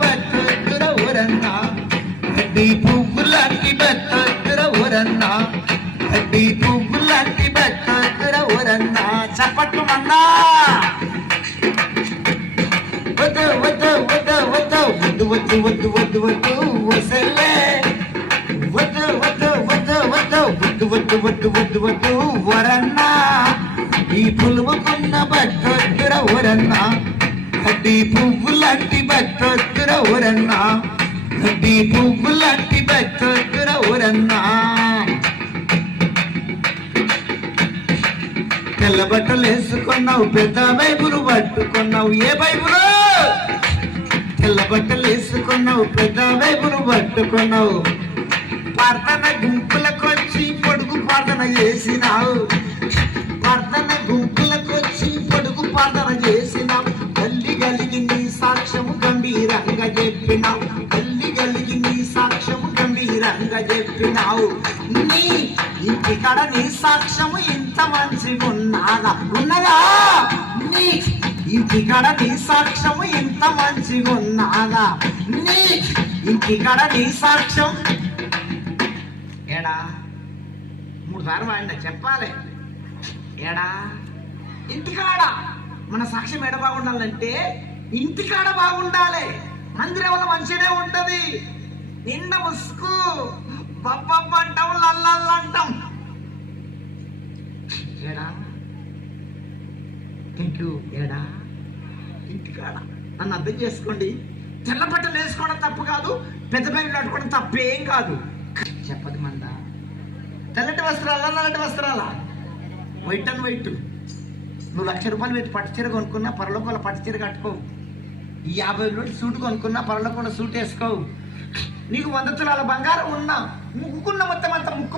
బట్టొద్దుర ఊరన్నా, గడ్డి పువ్వు లాంటి బట్టొద్దుర ఊరన్నా, గడ్డి పువ్వు లాంటి బట్టొద్దుర ఊరన్నా. చప్పట్లు మన్నా వద్దు వద్దు వద్దు వద్దు వద్దు వద్దు వద్దు వద్దు వద్దు వసలే వద్దు వద్దు వద్దు వద్దు వద్దు వద్దు వద్దు వద్దు వద్దు వరన్నా. ఈ పులుముకున్న బట్టొద్దుర ఊరన్నా, గడ్డి పువ్వు లాంటి బట్టొద్దుర ఊరన్నా, గడ్డి పువ్వు లాంటి బట్టొద్దుర ఊరన్నా. తెల్ల బట్టలు వేసుకున్నావు, పెద్ద బైబులు పట్టుకున్నావు. ఏ బైబులు? తెల్ల బట్టలు వేసుకున్నావు, పెద్ద బైబులు పట్టుకున్నావు. ప్రార్థన గుంపులకొచ్చి పొడుగు ప్రార్థన చేసినావు, ప్రార్థన గుంపులకొచ్చి పొడుగు ప్రార్థన చేసినావు. తల్లి కలిగి నీ సాక్ష్యము గంభీరంగా చెప్పినావు, తల్లి కలిగి నీ సాక్ష్యము గంభీరంగా చెప్పినావు. నీ ఇంటికాడ నీ సాక్ష్యము ఇంత మంచిగా ఉన్నదా? నీ ఇంటికాడ నీ సాక్ష్యము ఇంత మంచిగా ఉన్నదా? నీ ఇంటికాడ నీ సాక్ష్యం ఏడా? 3 సార్లు ఆయన చెప్పాలి. ఏడా? ఇంటికాడ మన సాక్ష్యం ఎడ బాగుండాలంటే ఇంటికాడ బాగుండాలి. మందిరంలో మంచిగానే ఉంటది, నిండా ముసుకు బబ్బబ్బ అంటాం, లల్లల్ల అంటాం. ఏడా? ఏడా? ఇంటికాడ. నన్ను అర్థం చేసుకోండి. తెల్ల బట్టలు వేసుకోవడం తప్పు కాదు, పెద్ద బైబిల్ కట్టుకోవడం తప్పేం కాదు. చెప్పదు మందా. తెల్లటి వస్త్రాలా నల్లటి వస్త్రాలా? White and white. నువ్వు 1,00,000 రూపాయలు పెట్టి పట్టు చీర కొనుక్కున్నా పరలోకంలో పట్టు చీర కట్టుకోవు. ఈ 50 సూట్ కొనుక్కున్నా పరలోకంలో సూట్ వేసుకోవు. నీకు 100 తులాల బంగారం ఉన్నా ముక్కుకున్న మొత్తం అంతా ముక్కు